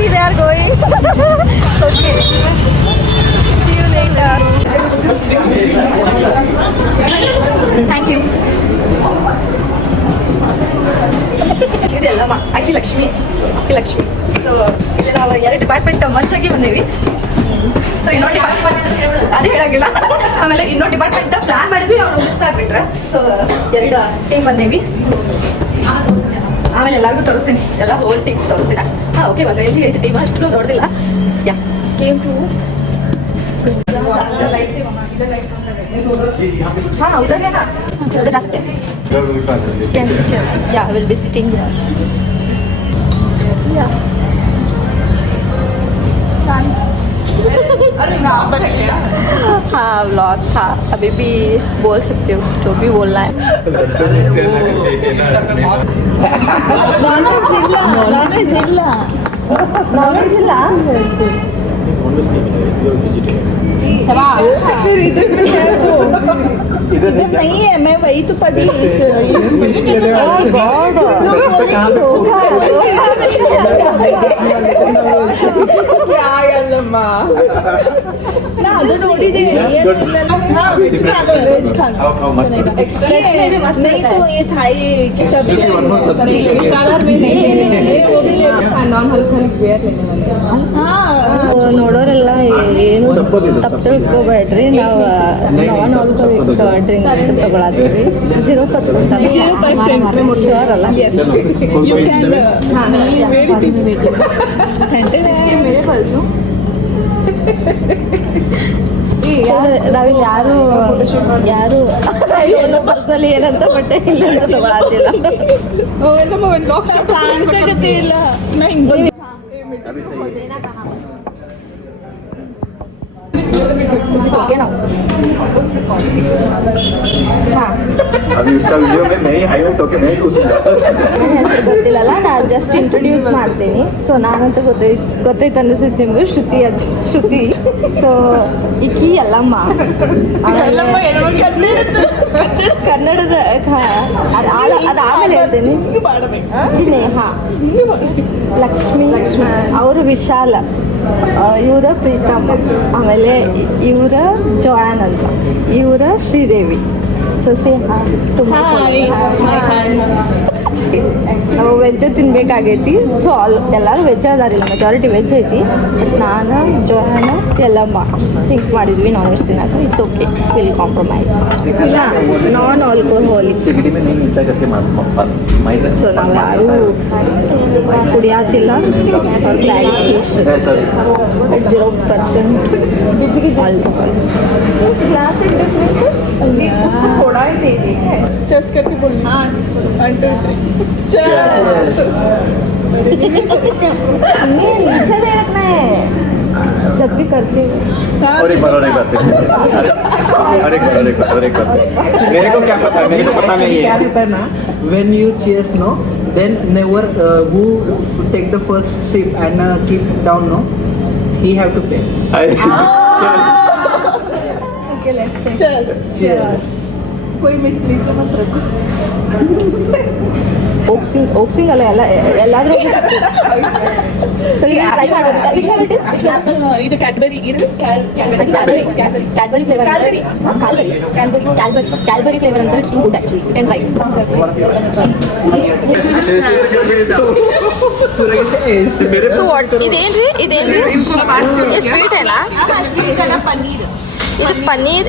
see they are going. Okay. See you later. Thank you. ಇದೆಲ್ಲಮ್ಮ ಅಕ್ಕಿ Lakshmi. So ಇಲ್ಲಿ ನಾವು 2 department ಮಚ್ಚಾಗಿ ಬಂದೀವಿ. ಸೊ ಇನ್ನೊಂದು ಡಿಪಾರ್ಟ್ಮೆಂಟ್ ಅದೇ ಹೇಳಂಗಿಲ್ಲ. ಆಮೇಲೆ ಇನ್ನೊಂದು ಡಿಪಾರ್ಟ್ಮೆಂಟ್ ಪ್ಲಾನ್ ಮಾಡಿದ್ವಿ, ಅವ್ರು ಮಿಸ್ ಆಗ್ಬಿಟ್ರೆ. ಸೊ 2 ಟೀಮ್ ಬಂದೀವಿ. ಆಮೇಲೆ ಎಲ್ಲರಿಗೂ ತೋರಿಸ್ತೀನಿ, ಎಲ್ಲ ಹೋಲ್ ಟೀಮ್ ತೋರಿಸ್ತೀನಿ ಅಷ್ಟೇ. ಹಾಂ ಓಕೆ, ಒಂದು ರೇಂಜಿಗೆ ಐತೆ ಟೀಮ್, ಅಷ್ಟು ನೋಡಿದಿಲ್ಲ. ಯಾ ಕೇಮ್ ಟು ಹಾಂ ಹೌದಾಗೇನಾ ಜಾಸ್ತಿ can sit yeah will be sitting yeah हाँ व्लॉग था, अभी भी बोल सकते हो जो भी बोलना है. नॉनवेज फिर इधर में है तो इधर नहीं है. मैं वही तो पढ़ी क्या यालम्मा ना ಅದು ನೋಡಿದೆ वेज खाना एक्स्ट्रा में भी मस्त नहीं तो ये थाई की सब विशालर में नहीं वो भी नॉन हल्क वेयर हां ನೋಡೋರೆಲ್ಲ ಏನು ತಪ್ಪು ತಿಳ್ಕೊಬೇಡ್ರಿ. ನಾವು ನಾನ್ ಆಲ್ಕೋಹಾಲಿಕ್ ಡ್ರಿಂಕ್ ತಗೊಳತ್ತೀವಿ. 0% ಶ್ಯೂರ್ ಅಲ್ಲ. ಮೇಲೆ ಕಳ್ಸು. ನಾವಿಲ್ಲಿ ಯಾರು ಪರ್ಸನಲಿ ಏನಂತ ಬಟ್ಟೆ ಇಲ್ಲ ತಗೊಳತ್ತಿಲ್ಲ. अभी उसका वीडियो में मैं ही हाईलाइट होके मैं ही ಗೊತ್ತಿಲ್ಲಲ್ಲ, ನಾನು ಜಸ್ಟ್ ಇಂಟ್ರೊಡ್ಯೂಸ್ ಮಾಡ್ತೀನಿ. ಸೊ ನಾನಂತ ಗೊತ್ತೈತೆ ಅನ್ನಿಸುತ್ತೆ ನಿಮ್ಗೆ. ಶ್ರುತಿ. ಸೊ ಈಕಿ ಯಲ್ಲಮ್ಮ, ಕನ್ನಡದ ಅದು ಆಮೇಲೆ ಹೇಳ್ತೀನಿ. ನೇಹಾ, ಲಕ್ಷ್ಮಿ, ಅವರು ವಿಶಾಲ, ಇವರ ಪ್ರೀತಮ್, ಆಮೇಲೆ ಇವರ ಜೋಯಾನ್ ಅಂತ, ಇವರ ಶ್ರೀದೇವಿ. ಸೊ ಸೇ ನಾವು ವೆಜ್ ತಿನ್ಬೇಕಾಗೈತಿ. ಸೊ ಎಲ್ಲರೂ ವೆಜ್ ಅದಾರಿಲ್ಲ, ಮೆಜಾರಿಟಿ ವೆಜ್ ಐತಿ. ನಾನು ಜೋಹಾನ ಎಲ್ಲಮ್ಮ ಥಿಂಕ್ ಮಾಡಿದ್ವಿ ನಾನ್ ವೆಜ್ ತಿನ್ನೋಕೆ. It's okay, will compromise. ಇಲ್ಲ ನಾನ್ ಆಲ್ಕೋಹಾಲಿಕ್. ಸೊ ನಾವು ಯಾರೂ ಕುಡಿಯಾತಿಲ್ಲ. 0% ಆಲ್ಕೋಹಾಲ್. थोड़ा ही दे दी है. चेस करके बोलना. 1 2 3 चेस. ये नीचे दे रखना है जब भी करते हो. और एक बार मेरे को क्या पता, मेरे को पता नहीं है. क्या रहता है ना, when you chase no, then never who take the first sip and keep down no, he have to pay. Okay, let's take cheers. कोई मित्र मत रखो. ಓಕ್ಸಿಂಗ್ ಅಲ್ಲ, ಎಲ್ಲಾದ್ರೂ. ಸೊ ಈಗ ಟ್ರೈ ಮಾಡೋದು. ಇದು ಕ್ಯಾಡ್ಬರಿ ಫ್ಲೇವರ್ ಕ್ಯಾಡ್ಬರಿ ಫ್ಲೇವರ್ ಅಂತ. It's good actually, you can try. So what ಇದೇನ್ರಿ ಸ್ವೀಟ್ ಏನಾ? ಪನ್ನೀರ್. ಇದು ಪನ್ನೀರ್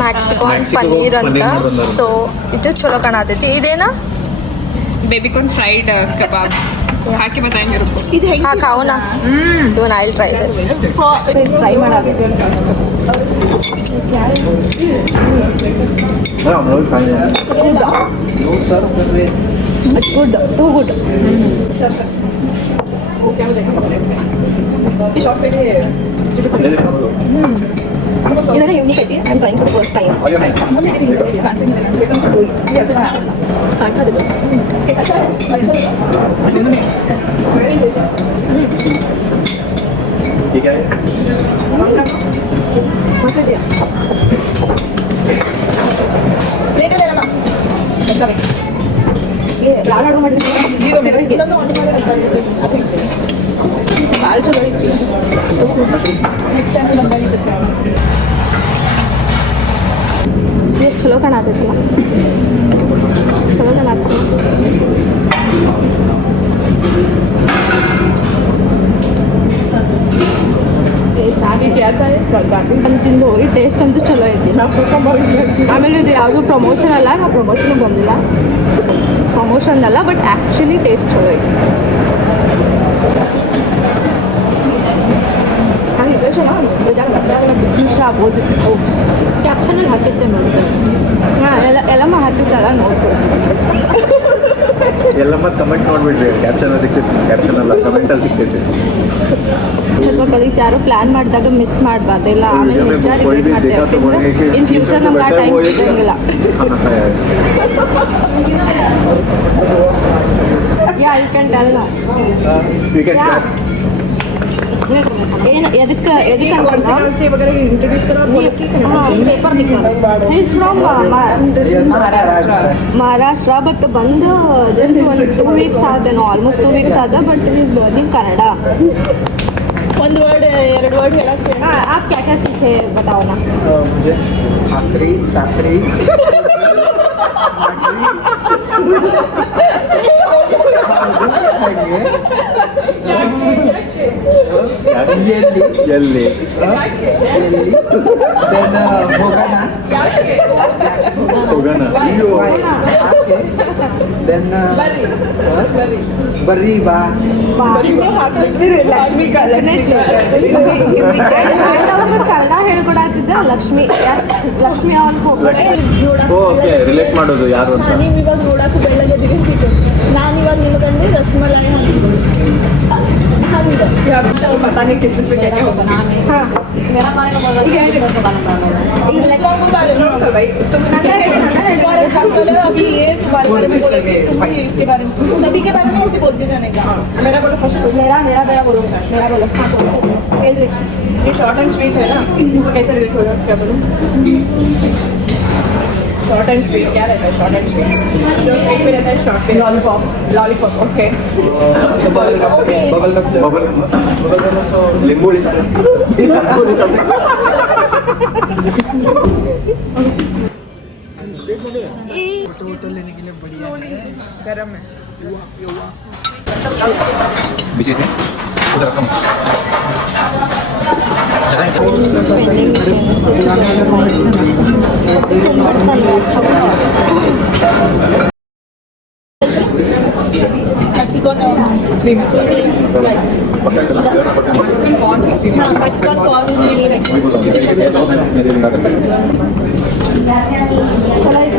ಮ್ಯಾಕ್ಸಿಕಾನ್ ಪನ್ನೀರ್ ಅಂತ. ಸೊ ಇದು ಚಲೋ ಕಾಣತೈತಿ. ಇದೇನಾ? ಬೇಬಿಕಾರ್ನ್ ಫ್ರೈಡ್ ಕಬಾಬ್ ಹಾಕಿ बताएंगे रुको. ಇದು ಹೆಂಗೆ? ಹಾಂ ಖಾವನಾ. Even I will try this. Try ಮಾಡೋದು. Good, too good. ಈ ಶಾರ್ಟ್ಸ್ ಮೇಲೆ ಇದರ ಯೂನಿಕ್ ಐತಿ. I am trying for first time. ठीक है. ಪ್ಲೇಟ್ ಇದೆ ಅಮ್ಮ. ಎಕ್ಸ್ಟ್ರಾ ಬೇಕು. ಏ ಲಾಲ್ ಆರ್ಡರ್ ಮಾಡಿದ್ವಿ. ಬೆಳಿಗ್ಗೆ ಭಾಳ ಚಲೋ ಐತಿ. ಎಷ್ಟು ಚಲೋ ಕಾಣತೈತಲ್ಲ, ಚಲೋ ಕಾಣತ್ತ. ತಿಂದು ಹೋಗಿ ಟೇಸ್ಟ್ ಅಂತೂ ಚಲೋ ಐತಿ. ಆಮೇಲೆ ಇದು ಯಾವುದು ಪ್ರಮೋಷನ್ ಅಲ್ಲ, ನಾವು ಪ್ರಮೋಷನ್ ಬಂದಿಲ್ಲ, ಪ್ರಮೋಷನ್ ಅಲ್ಲ, ಬಟ್ ಆ್ಯಕ್ಚುಲಿ ಟೇಸ್ಟ್ ಚಲೋ ಐತಿ. ಆಗ್ಬೋದು ಕ್ಯಾಪ್ಷನಲ್ಲಿ ಹಾಕಿದ್ದೆ ನೋಡಿ. ಹಾಂ ಎಲ್ಲಮ್ಮ ಹಾಕಿದ್ದಲ್ಲ ನೋಡ್ಬೋದು. ಎಲ್ಲಮ್ಮ ಕಮೆಂಟ್ ನೋಡ್ಬಿಡ್ರಿ, ಕ್ಯಾಪ್ಷನ್ ಸಿಗ್ತೈತಿ, ಕ್ಯಾಪ್ಷನ್ ಅಲ್ಲ ಕಮೆಂಟಲ್ಲಿ ಸಿಗ್ತೈತಿ. ಸ್ವಲ್ಪ ಕಲೀಗ್ಸ್ ಯಾರೋ ಪ್ಲ್ಯಾನ್ ಮಾಡಿದಾಗ ಮಿಸ್ ಮಾಡಬಾರ್ದು, ಇಲ್ಲ ಆಮೇಲೆ ನಿಜ ರಿಗ್ರೆಟ್ ಮಾಡ್ತೇವೆ. ಇನ್ ಫ್ಯೂಚರ್ ನಮ್ಗೆ ಆ ಟೈಮ್ ಸಿಗಂಗಿಲ್ಲ. Yeah you can tell now. You can clap. ಏನು ಎದಕ್ಕೆ introduce is from Maharashtra, but ಬಂದು ಜಸ್ಟ್ ಒಂದು 2 ವೀಕ್ಸ್ ಆದೇನೋ, ಆಲ್ಮೋಸ್ಟ್ 2 ವೀಕ್ಸ್ ಆದ, ಬಟ್ ಈಸ್ ಲರ್ನಿಂಗ್ ಕನ್ನಡ. ಒಂದು ವರ್ಡ್ 2 वर्ड ಹೇಳಕ್ಕೆ. हाँ आप क्या क्या सीखे बताओ ना. मुझे भाकरी साकरी ಎಲ್ಲಿ ಹೋಗೋಣ. ಅಯ್ಯೋ then ಬರ್ರಿ ಬಾ ಲಕ್ಷ್ಮಿ ಕನ್ನಡ ಹೇಳ್ಕೊಡತ್ತಿದ್ದೆ ಲಕ್ಷ್ಮಿ. ಲಕ್ಷ್ಮಿ ಅವ್ರಿಗೆ ಓಕೆ, ರಿಲೇಟ್ ಮಾಡೋದು ಯಾರು ಅಂತ. ನೀವು ಇವಾಗ ನೋಡಕ್ಕೂ ಬೆಳ್ಳಗೆ ಸಿಗುತ್ತೆ. ನಾನು ಇವಾಗ ನಿಮ್ಗಂಡು ರಸಮಲಾಯಿ ಹಂಗೆ ಕಿಸ್ಮಿಸ್ ಬೇಕಾಗಿ ಹೋಗೋಣ. अभी ये बारे में बोले थे, इसके बारे में सभी के बारे में ऐसे बोल के जाने का. मेरा बोलो फर्स्ट. मेरा बोलो. मेरा बोलो. हाँ बोलो. ये शॉर्ट एंड स्वीट है ना, इसको कैसे रिलेट हो रहा है, क्या बोलूँ? शॉर्ट एंड स्वीट क्या रहता है? शॉर्ट एंड स्वीट जो स्वीट में रहता है, शॉर्ट में लॉलीपॉप. ओके बबल लिंबू गरम है. बिजी थे मैक्सिकन क्रीम. मैक्सिकन कॉर्न ಚಲೋ ಐತಿ,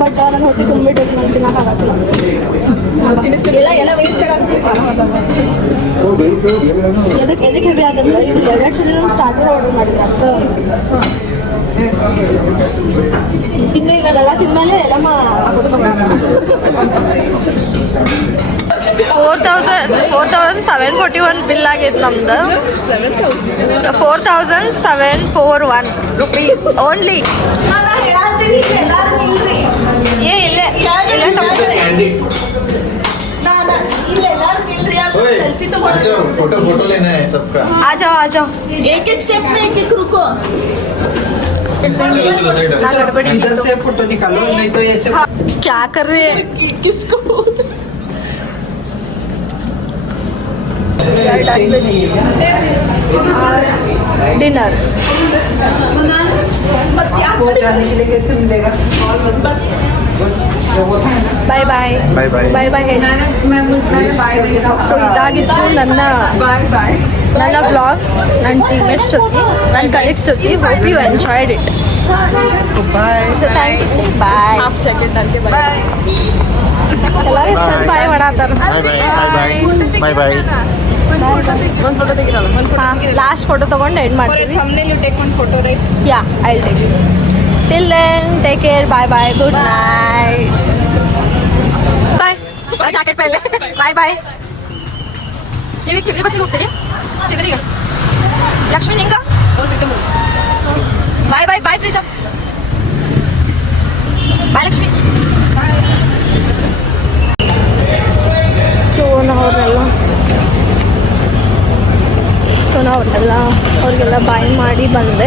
ಬಟ್ ನನ್ನ ಹೊಟ್ಟೆ ತುಂಬಿಟ್ಟು ನಾನು ತಿನ್ನೋಕ್ಕಾಗತ್ತಿಲ್ಲ. ಎಲ್ಲ ವೇಸ್ಟ್ ಎದಕ್ಕೆ ಹೆವಿ ಆಗಲ್ಲ. ಇವು 2 ಸಲ ನಾನು ಸ್ಟಾರ್ಟರ್ ಆರ್ಡರ್ ಮಾಡಿದ್ದೆ ಅಕ್ಕ. ಎಲ್ಲ ತಿಂದ್ಮೇಲೆ ಎಲ್ಲಮ್ಮ 4,741 ಬಿಲ್ ಆಗೈತೆ ನಮ್ದು. 4,741 rupees ಓನ್ಲಿ. ये इले सेल्फी तो फोटो लेना है सबका. आ जाओ. एक स्टेप में एक रुको. इधर से फोटो निकालो, नहीं तो ऐसे. क्या कर रहे हैं? किसको डिनर जाने के लिए कैसे मिलेगा? ಬಾಯ್ ಸೊ ಇದಾಗಿತ್ತು ನನ್ನ ವ್ಲಾಗ್, ನನ್ನ ಟೀಮೇಟ್ಸ್ ಜೊತೆ, ನನ್ನ ಕಲೀಗ್ಸ್ ಜೊತೆ. Hope you enjoyed it. So thank you. Bye. Half jacket डाल के बाय. ಎಲ್ಲರೂ ಎಷ್ಟು ಬಾಯ್ ಮಾಡತ್ತಾರ. ಬಾಯ್. ಒಂದು ಫೋಟೋ ತೆಗಿರಲ್ಲ. ಲಾಸ್ಟ್ ಫೋಟೋ ತೊಗೊಂಡು ಎಂಡ್ ಮಾಡ್ತೀವಿ. thumbnail you take one photo, right? Yeah I will take it. Till then take care. Bye. Good night. Bye. Jacket ಪಹಲೆ. ಬಾಯ್. ನೀವು ಚಿಗ್ರಿ ಬಸ್ಸಿಗೆ ಹೋಗ್ತೀರಿ? ಚಿಗ್ರಿಗೆ ಲಕ್ಷ್ಮಿ ನಿಂಗ ಬಾಯ್ ಪ್ರೀತಮ್. ಬಾಯ್ ಲಕ್ಷ್ಮಿ. ಎಲ್ಲ ಬಾಯ್ ಮಾಡಿ ಬಂದೆ.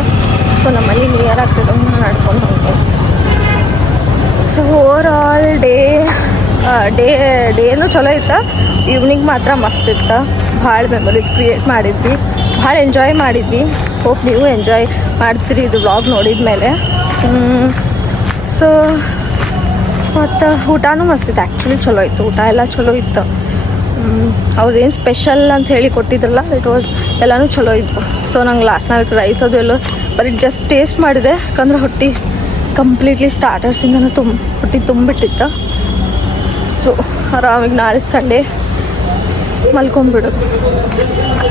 ಸೊ ನಮ್ಮ ಮನೆ ನಿಯರ್ ಆಗ್ತದೆ ನಡ್ಕೊಂಡು ಹೋಗ್ತೀನಿ. ಸೊ ಓವರ್ ಆಲ್ ಡೇನು ಚಲೋ ಇತ್ತು. ಈವ್ನಿಂಗ್ ಮಾತ್ರ ಮಸ್ತ್ ಇತ್ತು. ಭಾಳ ಮೆಮೊರೀಸ್ ಕ್ರಿಯೇಟ್ ಮಾಡಿದ್ವಿ, ಭಾಳ ಎಂಜಾಯ್ ಮಾಡಿದ್ವಿ. ಹೋಪ್ ನೀವು ಎಂಜಾಯ್ ಮಾಡ್ತೀರಿ ಇದು ವ್ಲಾಗ್ ನೋಡಿದ ಮೇಲೆ. ಸೊ ಮತ್ತು ಊಟನೂ ಮಸ್ತ್ ಇತ್ತು. ಆ್ಯಕ್ಚುಲಿ ಚಲೋ ಇತ್ತು, ಊಟ ಎಲ್ಲ ಚಲೋ ಇತ್ತು. ಅವ್ರೇನು ಸ್ಪೆಷಲ್ ಅಂತ ಹೇಳಿ ಕೊಟ್ಟಿದ್ರಲ್ಲ, ಇಟ್ ವಾಸ್ ಎಲ್ಲನೂ ಚಲೋ ಇತ್ತು. ಸೊ ನಂಗೆ ಲಾಸ್ಟ್ನಾಗ ರೈಸ್ ಅದು ಎಲ್ಲ ಬರೀ ಜಸ್ಟ್ ಟೇಸ್ಟ್ ಮಾಡಿದೆ, ಯಾಕಂದ್ರೆ ಹೊಟ್ಟೆ ಕಂಪ್ಲೀಟ್ಲಿ ಸ್ಟಾರ್ಟರ್ಸಿಂದನೂ ಹೊಟ್ಟೆ ತುಂಬಿಟ್ಟಿತ್ತು. ಸೊ ಆರಾಮಾಗಿ ನಾಳೆ ಸಂಡೇ ಮಲ್ಕೊಂಬಿಡೋದು.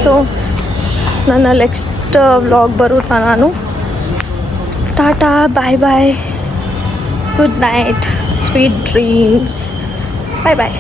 ಸೊ ನನ್ನ ನೆಕ್ಸ್ಟ್ ವ್ಲಾಗ್ ಬರುತ್ತಾ ನಾನು. ಟಾಟಾ, ಬಾಯ್ ಬಾಯ್, ಗುಡ್ ನೈಟ್, ಸ್ವೀಟ್ ಡ್ರೀಮ್ಸ್, ಬಾಯ್ ಬಾಯ್.